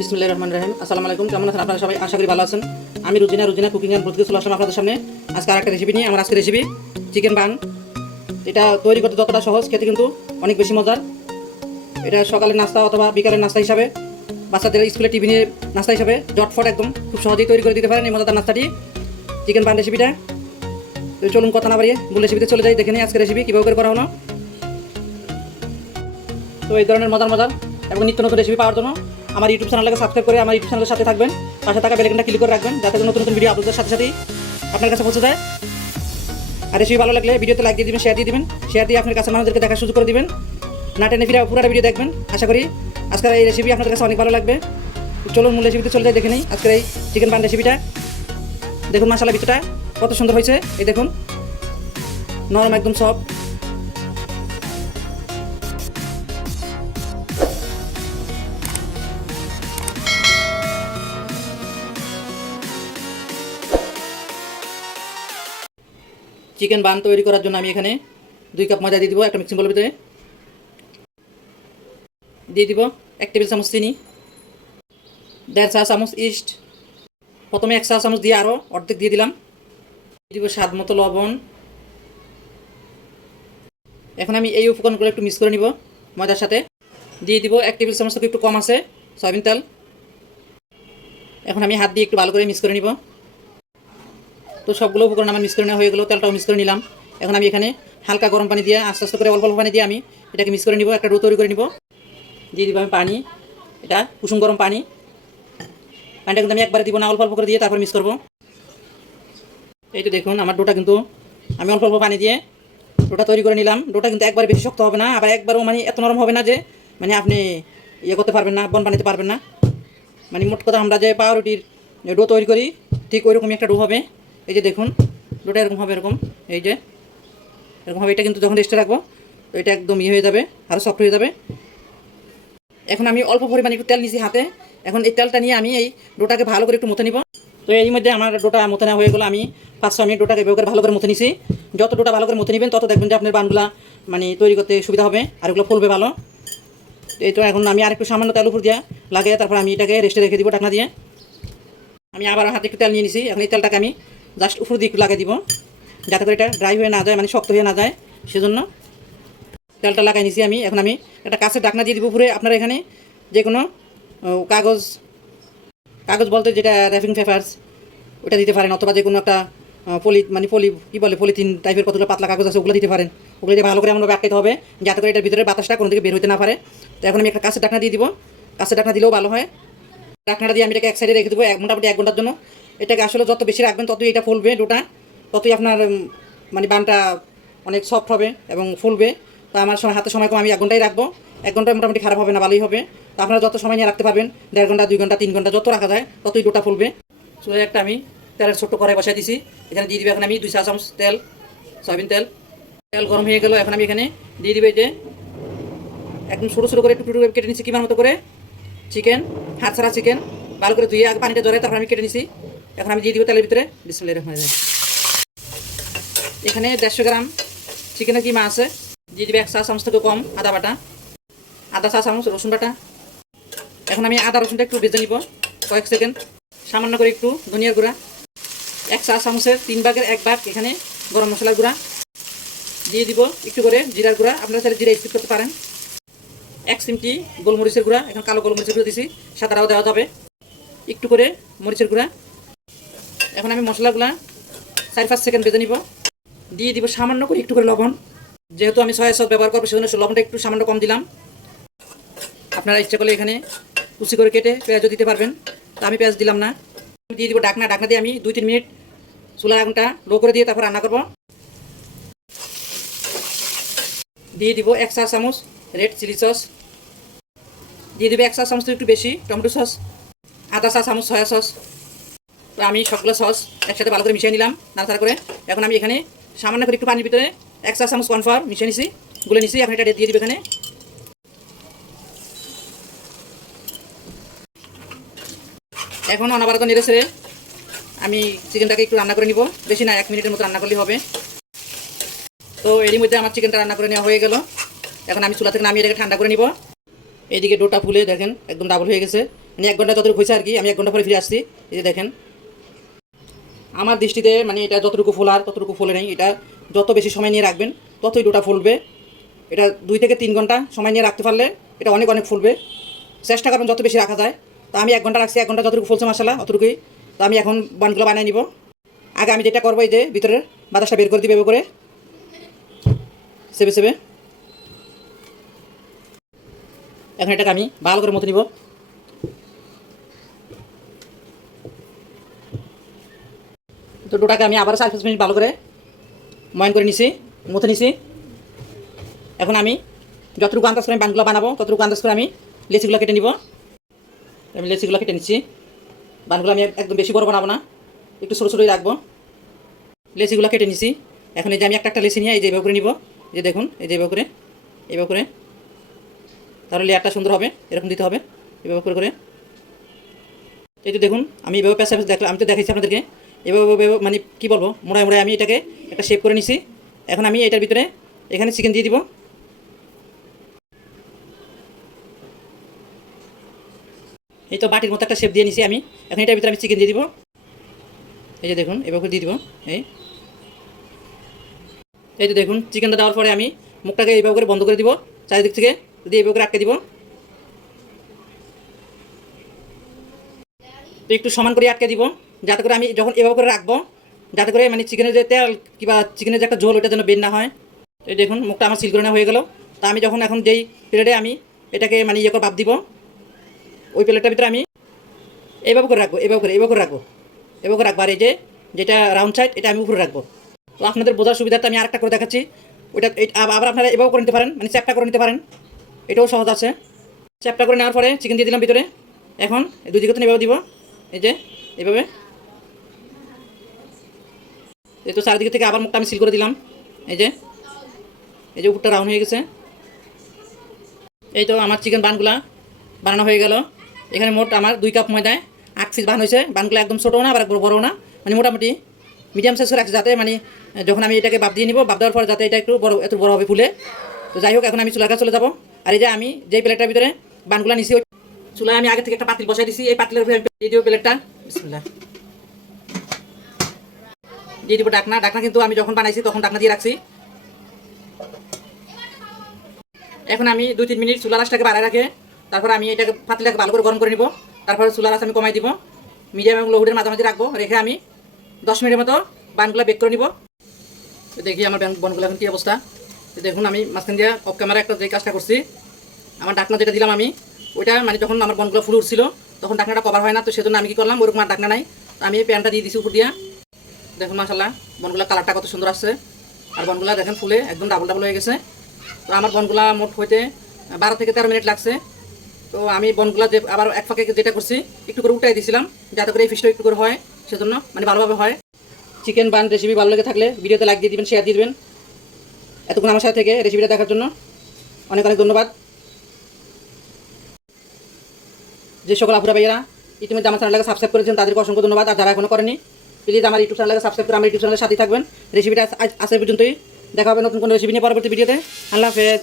বিসমুল্লাহ রহমান রহিম। আসসালামু আলাইকুম, কেমন আছেন আপনারা সবাই? আশা করি ভালো আছেন। আমি রুজিনা রুজিনা কুকিং অ্যান্ড ব্লগে চলে আসলাম আপনাদের সামনে। আজকে আরেকটা রেসিপি নিয়ে, আমার আজকে রেসিপি চিকেন বান এটা তৈরি করতে যতটা সহজ, খেতে কিন্তু অনেক বেশি মজার। এটা সকালের নাস্তা অথবা বিকালের নাস্তা হিসাবে, বাচ্চাদের স্কুলে টিফিনের নাস্তা হিসাবে জটফট একদম খুব সহজেই তৈরি করে দিতে পারেন এই মজাদার নাস্তাটি। চিকেন বান রেসিপিটা তো চলুন কথা না বাড়িয়ে মূল রেসিপিতে চলে যাই, দেখে নিই আজকে রেসিপি কীভাবে করে করা হলো। তো এই ধরনের মজার মজার এবং নিত্য নতুন রেসিপি পাওয়ার জন্য আমার ইউটিউব চ্যানেলকে সাবস্ক্রাইব করে আমার ইউটিউব চ্যানেলের সাথে থাকবেন। পাশে থাকা বেলেকনটা ক্লিক করে রাখবেন, যাতে নতুন নতুন ভিডিও আপলোডের সাথে সাথেই আপনার কাছে পৌঁছে যায়। আর রেসিপি ভালো লাগলে ভিডিওতে লাইক দিয়ে দিবেন শেয়ার দিয়ে দিবেন। শেয়ার দিয়ে আপনার কাছে মানুষদেরকে দেখার সুযোগ করে দিবেন। না টেনে ফিরে পুরোটা ভিডিও দেখবেন, আশা করি আজকের এই রেসিপি আপনাদের কাছে অনেক ভালো লাগবে। চলুন মূল রেসিপিতে চলে যাই, দেখে নেই আজকের এই চিকেন পান রেসিপিটা দেখুন মশালা ভিতরটা কত সুন্দর হয়েছে। এই দেখুন, নরম একদম সব চিকেন বান তৈরি করার জন্য আমি এখানে দুই কাপ ময়দা দিয়ে দিব, একটা মিক্সিং বলের ভিতরে। দিয়ে দিব এক টেবিল চামচ চিনি, দেড় চা চামচ ইস্ট প্রথমে এক চা চামচ দিয়ে আরও অর্ধেক দিয়ে দিলাম। দিয়ে দিব স্বাদ মতো লবণ। এখন আমি এই উপকরণগুলো একটু মিক্স করে নিব ময়দার সাথে। দিয়ে দিব এক টেবিল চামচ একটু কম আছে, সয়াবিন তেল। এখন আমি হাত দিয়ে একটু ভালো করে মিক্স করে নিব। তো সবগুলো উপকরণ আমার মিক্স করে নেওয়া হয়ে গেলো, তেলটাও মিক্স করে নিলাম। এখন আমি এখানে হালকা গরম পানি দিয়ে, আস্তে আস্তে করে অল্প অল্প পানি দিয়ে আমি এটাকে মিক্স করে নিব, একটা ডো তৈরি করে নিব। দিয়ে দিব আমি পানি, এটা কুসুম গরম পানি। পানিটা কিন্তু আমি একবারে দিব না, অল্প অল্প করে দিয়ে তারপর মিক্স করব। এই তো দেখুন, আমার ডোটা কিন্তু আমি অল্প অল্প পানি দিয়ে ডোটা তৈরি করে নিলাম। ডোটা কিন্তু একবার বেশি শক্ত হবে না, আবার একবারও মানে এত নরম হবে না যে মানে আপনি ইয়ে করতে পারবেন না, বন বানাতে পারবেন না। মানে মোট কথা আমরা যে পাউরুটির ডো তৈরি করি, ঠিক ওইরকমই একটা ডো হবে। এই যে দেখুন ডোটা এরকম হবে, এরকম, এই যে, এরকম হবে, এটা কিন্তু যখন রেস্টে রাখব, এটা একদম ইয়ে হয়ে যাবে আরও সফট হয়ে যাবে। এখন আমি অল্প পরিমাণে একটু তেল নিয়েছি হাতে। এখন এই তেলটা নিয়ে আমি এই ডোটাকে ভালো করে একটু মতে নিব। তো এই মধ্যে আমার ডোটা মতে নেওয়া হয়ে গেলো, আমি পাঁচ ছ মিনিট ডোটাকে ব্যবহার ভালো করে মতে নিছি। যত ডোটা ভালো করে মতে নেবেন, তত দেখবেন যে আপনার বানগুলা মানে তৈরি করতে সুবিধা হবে, আর এগুলো ফুলবে ভালো। এই তো এখন আমি আরেকটু সামান্য তেল উপর দিয়া লাগিয়ে তারপর আমি এটাকে রেস্টে রেখে দিব ঢাকনা দিয়ে। আমি আবার হাতে একটু তেল নিয়ে নিছি। এখন এই তেলটাকে আমি জাস্ট উপর একটু লাগিয়ে দিব, যাতে করে এটা ড্রাই হয়ে না যায় মানে শক্ত হয়ে না যায়। সেজন্য তেলটা লাগাই নিছি আমি। এখন আমি একটা কাছের ডাকনা দিয়ে দিব উপরে। আপনারা এখানে যে কোনো কাগজ কাগজ বলতে যেটা র্যাপিং পেপারস ওটা দিতে পারেন। অথবা যে কোনো একটা পলি মানে পলি, কী বলে, পলিথিন টাইপের কতগুলো পাতলা কাগজ আছে, ওগুলো দিতে পারেন। ওগুলো দিয়ে ভালো করে এমনভাবে আটকাতে হবে, যাতে করে এটার ভিতরে বাতাসটা কোনো দিকে বের হতে না পারে। তো এখন আমি একটা কাছের ঢাকনা দিয়ে দিব। কাছের ঢাকনা দিলেও ভালো হয়। ঢাকনাটা দিয়ে আমি এটাকে এক সাইডে রেখে দেবো, এক মোটামুটি এক ঘণ্টার জন্য। এটাকে আসলে যত বেশি রাখবেন, ততই এটা ফুলবে ডোটা, ততই আপনার মানে বানটা অনেক সফট হবে এবং ফুলবে। তো আমার সময় হাতে সময় কম, আমি এক ঘন্টাই রাখব। এক ঘণ্টা মোটামুটি খারাপ হবে না, ভালোই হবে। তো আপনারা যত সময় নিয়ে রাখতে পারবেন, দেড় ঘণ্টা, দুই ঘণ্টা, তিন ঘণ্টা, যত রাখা যায়, ততই ডোটা ফুলবে। সো একটা আমি তেলের ছোট্ট কড়াই বসাই দিছি। এখানে দিয়ে দিবে এখন আমি দুই চা চামচ তেল, সয়াবিন তেল। তেল গরম হয়ে গেল, এখন আমি এখানে দিয়ে দিবে যে, একদম ছোটো ছোটো করে একটু টুকরো করে কেটে নিচ্ছি, কিমার মতো করে। চিকেন হাত ছাড়া চিকেন ভালো করে ধুয়ে আগে পানিটা জড়াই তারপর আমি কেটে নিছি এখন আমি দিয়ে দিব তেলের ভিতরে রহমান রহিম। এখানে দেড়শো গ্রাম চিকেনের কিমা আছে দিয়ে দিবে এক চা চামচ থেকে কম আদা বাটা আদা চা চামচ রসুন বাটা এখন আমি আদা রসুনটা একটু ভেজে নিব কয়েক সেকেন্ড সামান্য করে একটু ধনিয়ার গুঁড়া এক চা চামচের তিন ভাগের এক ভাগ এখানে গরম মশলার গুঁড়া দিয়ে দিব একটু করে জিরার গুঁড়া আপনারা চাইলে জিরা স্কিপ করতে পারেন এক চিমটি গোলমরিচের গুঁড়া? এখন কালো গোলমরিচের গুঁড়া দিছি, সাদাটাও দেওয়া যাবে। একটু করে মরিচের গুঁড়া। এখন আমি মশলাগুলা চার পাঁচ সেকেন্ড ভেজে নিব। দিয়ে দিব সামান্য করে একটু করে লবণ। যেহেতু আমি সয়া সস ব্যবহার করব, সেজন্য লবণটা একটু সামান্য কম দিলাম। আপনারা ইচ্ছা করলে এখানে কুচি করে কেটে পেঁয়াজও দিতে পারবেন। তা আমি পেঁয়াজ দিলাম না। দিয়ে দিব ডাকনা। ডাকনা দিয়ে আমি দুই তিন মিনিট চুলার আগুনটা লো করে দিয়ে তারপর রান্না করব। দিয়ে দিব এক চা চামচ রেড চিলি সস দিয়ে দিব এক চা চামচ একটু বেশি, টমেটো সস, আদা চা চামচ, সয়া সস। তো আমি সবগুলো সস একসাথে ভালো করে মিশিয়ে নিলাম, নাড়াচাড়া করে। এখন আমি এখানে সামান্য করে একটু পানির ভিতরে এক চা চামচ কনফার মিশিয়ে নিছি, গুলে নিছি, এখন এটা দিয়ে দিব এখানে। এখন অনাবারত নেড়ে ছেড়ে আমি চিকেনটাকে একটু রান্না করে নিব। বেশি না, এক মিনিটের মতো রান্না করলেই হবে। তো এরই মধ্যে আমার চিকেনটা রান্না করে নেওয়া হয়ে গেল। এখন আমি চুলা থেকে নামিয়ে এটাকে ঠান্ডা করে নিব। এইদিকে ডোটা ফুলে দেখেন, একদম ডাবল হয়ে গেছে। মানে এক ঘণ্টা যতটুকু হয়েছে আর কি, আমি এক ঘণ্টা পরে ফিরে আসছি। এই যে দেখেন। আমার দৃষ্টিতে মানে এটা যতটুকু ফোলার, ততটুকু ফোলে নেই। এটা যত বেশি সময় নিয়ে রাখবেন, ততই ডোটা ফুলবে। এটা দুই থেকে তিন ঘণ্টা সময় নিয়ে রাখতে পারলে এটা অনেক অনেক ফুলবে। চেষ্টা করবেন যত বেশি রাখা যায়। তো আমি এক ঘণ্টা রাখছি, এক ঘণ্টা যতটুকু ফুলছে মশলা অতটুকুই। তো আমি এখন বানগুলো বানিয়ে নিব। আগে আমি যেটা করব এই যে ভিতরের বাতাসটা বের করে দিবে করে। সেবে সেবে। এখন এটাকে আমি ভালো করে মতো নিব। তো ডোটাকে আমি আবার চার পাঁচ মিনিট ভালো করে ময়ন করে নিছি মতো নিছি। এখন আমি যতটুকু আন্দাজ করে আমি বানগুলো বানাবো, ততটুকু আন্দাজ করে আমি লেচিগুলো কেটে নিব। আমি লেচিগুলো কেটে নিচ্ছি বানগুলো আমি একদম বেশি বড় বানাবো না, একটু ছোটো ছোটোই রাখব। লেচিগুলো কেটে নিছি। এখন এই যে আমি একটা একটা লেচি নিয়ে এই যে এভাবে করে নিব। এই যে দেখুন, এই যে এভাবে করে এভাবে করে। তাহলে লেয়ারটা সুন্দর হবে, এরকম দিতে হবে, এভাবে করে করে। এই যে দেখুন, আমি এভাবে পেঁচা পেঁচা দেখলাম, আমি তো দেখাইছি আপনাদেরকে। এভাবে মানে কী বলব, মোড়ায় মোড়ায় আমি এটাকে একটা শেপ করে নিছি। এখন আমি এটার ভিতরে এখানে চিকেন দিয়ে দিব। এই তো বাটির মতো একটা শেপ দিয়ে নিছি আমি। এখন এটার ভিতরে আমি চিকেন দিয়ে দিব। এই যে দেখুন, এভাবে দিয়ে দিব, এই। এই যে দেখুন চিকেনটা দেওয়ার পরে আমি মুখটাকে এইভাবে করে বন্ধ করে দিব, চারিদিক থেকে। দিয়ে এইভাবে করে আটকে দিব। তো একটু সমান করে আটকে দিব, যাতে করে আমি যখন এভাবে করে রাখব, যাতে করে মানে চিকেনের যে তেল কিংবা চিকেনের যে একটা ঝোল, ওটা যেন বের না হয়। তো দেখুন, মুখটা আমার সিল হয়ে গেল। তা আমি যখন এখন যেই প্লেটে আমি এটাকে মানে ইয়ে করে ভাব দিব, ওই প্লেটটার ভিতরে আমি এইভাবে করে রাখব, এভাবে করে এভাবে করে রাখব, এভাবে করে রাখব। আর এই যে যেটা রাউন্ড সাইড এটা আমি উপরে রাখব। তো আপনাদের বোঝার সুবিধাটা আমি আরেকটা করে দেখাচ্ছি। ওইটা আবার আপনারা এভাবে করে নিতে পারেন মানে চ্যাপটা করে নিতে পারেন। এটাও সহজ আছে। চ্যাপটা করে নেওয়ার পরে চিকেন দিয়ে দিলাম ভিতরে। এখন দুই দিকে তো এভাবে দিব। এই যে এভাবে এই তো চারিদিকে থেকে আবার মুখটা আমি সিল করে দিলাম। এই যে এই যে উপরটা রাউন্ড হয়ে গেছে। এই তো আমার চিকেন বানগুলা বানানো হয়ে গেল। এখানে মোট আমার দুই কাপ ময়দায় আট পিস বান হয়েছে। বানগুলো একদম ছোটো না, আবার বড়ও না। মানে মোটামুটি মিডিয়াম সাইজ করে রাখছি যাতে মানে যখন আমি এটাকে বাপ দিয়ে নিব, বাপ দেওয়ার পরে যাতে এটা একটু বড় একটু বড় হবে ফুলে। তো যাই হোক, এখন আমি চুলার কাছে চলে যাব। আর এই যে আমি যেই প্লেটটার ভিতরে বানগুলা নিছি, ওই চুলায় আমি আগে থেকে একটা পাতিল বসাই দিছি। এই পাতিলের আমি দিয়ে দিব প্লেটটা। বিসমিল্লাহ। দিয়ে দিব ডাকনা। ডাকনা কিন্তু আমি যখন বানাইছি তখন ডাকনা দিয়ে রাখছি। এখন আমি দুই তিন মিনিট চুলা রাসটাকে বাড়ায় রাখে। তারপর আমি এটাকে পাতিলাকে ভালো করে গরম করে নিব। তারপরে চুলা রাস আমি কমাই দিব। মিডিয়াম এবং লোহুডের মাঝামাঝি রাখব। রেখে আমি দশ মিনিটের মতো বানগুলো বেক করে নিব। দেখি আমার বনগুলো এখন কী অবস্থা। দেখুন, আমি মাঝখান দিয়ে অফ ক্যামেরা একটা যে কাজটা করছি, আমার ডাকনা যেটা দিলাম আমি, ওইটা মানে যখন আমার বনগুলো ফুল উঠছিল, তখন ডাকনাটা কভার হয় না, তো সেজন্য আমি কী করলাম, ওরকম আর ডাকনা নাই। তো আমি এই প্যানটা দিয়ে দিছি উপর দিয়া। দেখুন মাসাল্লাহ বনগুলা কালারটা কত সুন্দর আসছে। আর বনগুলা দেখেন ফুলে একদম ডাবল ডাবল হয়ে গেছে। তো আমার বনগুলা মোট হইতে বারো থেকে তেরো মিনিট লাগছে। তো আমি বনগুলা যে আবার এক ফাঁকে যেটা করছি, একটু করে উঠাই দিয়েছিলাম যাতে করে এই ফিশটা একটু করে হয়, সেজন্য মানে ভালোভাবে হয়। চিকেন বান রেসিপি ভালো লেগে থাকলে, ভিডিওতে লাইক দিয়ে দিবেন শেয়ার দিয়ে দিবেন। এতক্ষণ আমার সাথে থেকে রেসিপিটা দেখার জন্য অনেক অনেক ধন্যবাদ। যে সকল আপুরা ভাইয়েরা ইতিমধ্যে আমার চ্যানেলটাকে সাবস্ক্রাইব করেছেন, তাদেরকে অসংখ্য ধন্যবাদ। আর যারা এখনও করেনি প্লিজ আমার ইউটিউব চ্যানেলকে সাবস্ক্রাইব করে আমার ইউটিউব চ্যানেলের সাথেই থাকবেন। রেসিপিটা আজ আসে পর্যন্তই। দেখা হবে নতুন কোনো রেসিপি নিয়ে পরবর্তী ভিডিওতে আল্লাহ হাফেজ।